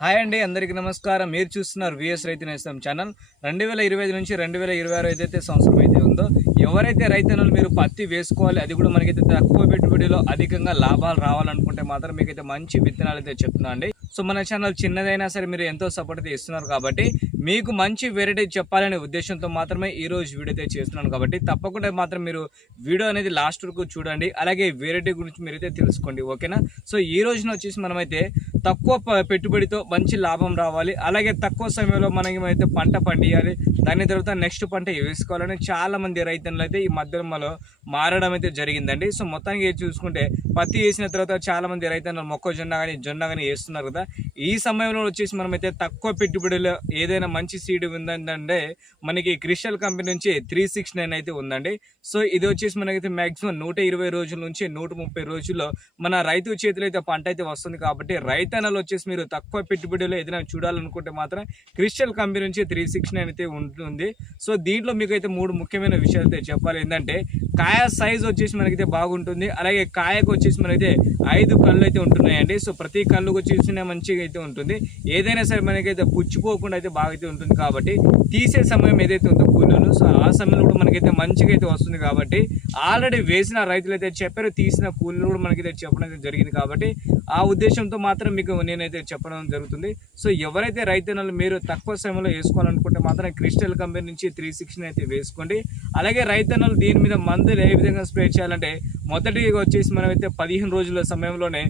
Hi అండి అందరికీ నమస్కారం. మీరు చూస్తున్నారు విఎస్ రైతు నేస్తం ఛానల్. రెండు వేల ఇరవై ఐదు నుంచి రెండు వేల ఇరవై ఆరు ఏదైతే సంవత్సరం అయితే ఉందో ఎవరైతే రైతన్నలు మీరు పత్తి వేసుకోవాలి అది కూడా మనకైతే తక్కువ పెట్టుబడిలో అధికంగా లాభాలు రావాలనుకుంటే మాత్రం మీకైతే మంచి విత్తనాలు అయితే చెప్తున్నా అండి. సో మన ఛానల్ చిన్నదైనా సరే మీరు ఎంతో సపోర్ట్ అయితే ఇస్తున్నారు కాబట్టి మీకు మంచి వెరైటీ చెప్పాలనే ఉద్దేశంతో మాత్రమే ఈ రోజు వీడియో అయితే చేస్తున్నాను కాబట్టి తప్పకుండా మాత్రం మీరు వీడియో అనేది లాస్ట్ వరకు చూడండి. అలాగే వెరైటీ గురించి మీరైతే తెలుసుకోండి ఓకేనా సో ఈ రోజున వచ్చేసి మనమైతే తక్కువ పెట్టుబడితో మంచి లాభం రావాలి. అలాగే తక్కువ సమయంలో మనం ఏమైతే పంట పండియాలి దాని తర్వాత నెక్స్ట్ పంట వేసుకోవాలని చాలామంది రైతులు అయితే ఈ మధ్యలో మారడం అయితే జరిగిందండి. సో మొత్తానికి చూసుకుంటే పత్తి వేసిన తర్వాత చాలామంది రైతులు మొక్కజొన్న కానీ జొన్న కానీ వేస్తున్నారు కదా ఈ సమయంలో వచ్చేసి మనమైతే తక్కువ పెట్టుబడిలో ఏదైనా మంచి సీడ్ ఉందంటే మనకి క్రిస్టల్ కంపెనీ నుంచి త్రీ సిక్స్ నైన్ అయితే ఉందండి. సో ఇది వచ్చేసి మనకైతే మ్యాక్సిమం నూట ఇరవై రోజుల నుంచి నూట ముప్పై రోజుల్లో మన రైతు చేతిలో అయితే పంట అయితే వస్తుంది కాబట్టి రైతన్నలు వచ్చేసి మీరు తక్కువ పెట్టుబడిలో ఏదైనా చూడాలనుకుంటే మాత్రం క్రిస్టల్ కంపెనీ నుంచి త్రీ సిక్స్ నైన్ అయితే ఉంటుంది. సో దీంట్లో మీకు అయితే మూడు ముఖ్యమైన విషయాలు అయితే చెప్పాలి. ఏంటంటే కాయ సైజ్ వచ్చేసి మనకైతే బాగుంటుంది. అలాగే కాయకు వచ్చేసి మనకైతే ఐదు కళ్ళు అయితే ఉంటున్నాయండి. సో ప్రతి కళ్ళుకు వచ్చేసి మంచిగా అయితే ఉంటుంది. ఏదైనా సరే మనకైతే పుచ్చిపోకుండా అయితే బాగా అయితే ఉంటుంది కాబట్టి తీసే సమయం ఏదైతే ఉందో కూలీలు సో ఆ సమయంలో కూడా మనకైతే మంచిగా అయితే వస్తుంది కాబట్టి ఆల్రెడీ వేసిన రైతులు అయితే చెప్పారు తీసిన కూలీలు కూడా మనకైతే చెప్పడం అయితే జరిగింది కాబట్టి ఆ ఉద్దేశంతో మాత్రం మీకు నేనైతే చెప్పడం జరుగుతుంది. సో ఎవరైతే రైతన్నలు మీరు తక్కువ సమయంలో వేసుకోవాలనుకుంటే మాత్రం క్రిస్టల్ కంపెనీ నుంచి త్రీ సిక్స్ని అయితే వేసుకోండి. అలాగే రైతన్నలు దీని మీద మందులు ఏ విధంగా స్ప్రే చేయాలంటే మొదటిగా వచ్చేసి మనమైతే పదిహేను రోజుల సమయంలోనే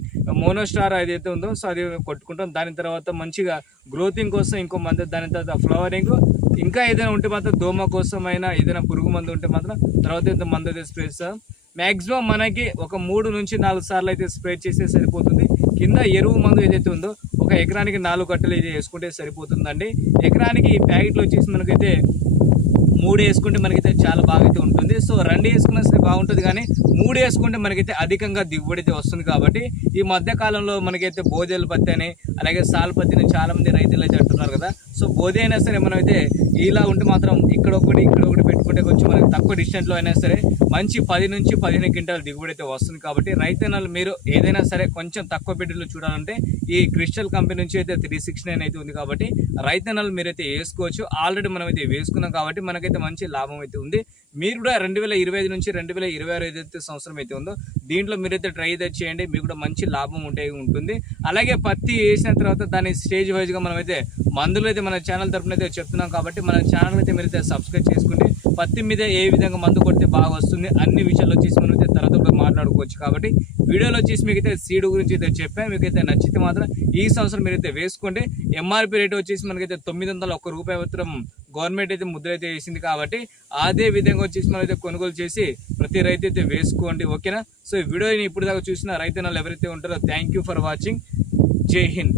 మోనోస్టార్ ఏదైతే ఉందో సో అది కొట్టుకుంటాం. దాని తర్వాత మంచిగా గ్రోతింగ్ కోసం ఇంకో మందు దాని తర్వాత ఫ్లవరింగ్. ఇంకా ఏదైనా ఉంటే మాత్రం దోమ కోసం అయినా ఏదైనా పురుగు మందు ఉంటే మాత్రం తర్వాత అయితే మందు అయితే స్ప్రే చేస్తాం. మ్యాక్సిమం మనకి ఒక మూడు నుంచి నాలుగు సార్లు అయితే స్ప్రే చేస్తే సరిపోతుంది. కింద ఎరువు మందు ఏదైతే ఉందో ఒక ఎకరానికి నాలుగు కట్టలు అయితే వేసుకుంటే సరిపోతుందండి. ఎకరానికి ఈ ప్యాకెట్లు వచ్చేసి మనకైతే మూడు వేసుకుంటే మనకైతే చాలా బాగా అయితే ఉంటుంది. సో రెండు వేసుకున్నా సరే బాగుంటుంది కానీ మూడు వేసుకుంటే మనకైతే అధికంగా దిగుబడి అయితే వస్తుంది కాబట్టి ఈ మధ్య కాలంలో మనకైతే బోధేల పత్తి అని అలాగే సాల్ పత్తిని చాలామంది రైతులు అయితే అంటున్నారు కదా. సో బోధి అయినా సరే మనమైతే ఇలా ఉంటే మాత్రం ఇక్కడ ఒకటి ఇక్కడ ఒకటి పెట్టుకుంటే కొంచెం మనకి తక్కువ డిస్టెంట్లో అయినా సరే మంచి పది నుంచి పదిహేను క్వింటాల దిగుబడి అయితే వస్తుంది కాబట్టి రైతన్నలు మీరు ఏదైనా సరే కొంచెం తక్కువ పెట్టులో చూడాలంటే ఈ క్రిస్టల్ కంపెనీ నుంచి అయితే త్రీ సిక్స్ నైన్ అయితే ఉంది కాబట్టి రైతన్నలు మీరైతే వేసుకోవచ్చు. ఆల్రెడీ మనం అయితే వేసుకున్నాం కాబట్టి మనకైతే మంచి లాభం అయితే ఉంది. మీరు కూడా రెండు వేల ఇరవై ఐదు నుంచి రెండు వేల ఇరవై ఆరు ఏదైతే సంవత్సరం అయితే ఉందో దీంట్లో మీరైతే ట్రై అయితే చేయండి మీకు కూడా మంచి లాభం ఉంటే ఉంటుంది. అలాగే పత్తి వేసిన తర్వాత దాని స్టేజ్ వైజ్గా మనమైతే మందులు అయితే మన ఛానల్ తరపున అయితే చెప్తున్నాం కాబట్టి మన ఛానల్ అయితే మీరైతే సబ్స్క్రైబ్ చేసుకుంటే పత్తి మీద ఏ విధంగా మందు కొడితే బాగా వస్తుంది అన్ని విషయాలు వచ్చేసి మనం అయితే తర్వాత కూడా మాట్లాడుకోవచ్చు కాబట్టి వీడియోలో వచ్చేసి మీకైతే సీడ్ గురించి అయితే చెప్పాను. మీకైతే నచ్చితే మాత్రం ఈ సంవత్సరం మీరైతే వేసుకోండి. ఎంఆర్పి రేట్ వచ్చేసి మనకైతే తొమ్మిది వందల ఒక్క రూపాయి మాత్రం గవర్నమెంట్ అయితే ముద్ర అయితే వేసింది కాబట్టి అదే విధంగా వచ్చేసి మనం అయితే కొనుగోలు చేసి ప్రతి రైతు అయితే వేసుకోండి ఓకేనా? సో ఈ వీడియోని ఇప్పుడు దాకా చూసిన రైతన్నలు ఎవరైతే ఉంటారో థ్యాంక్ యూ ఫర్ వాచింగ్ జై హింద్.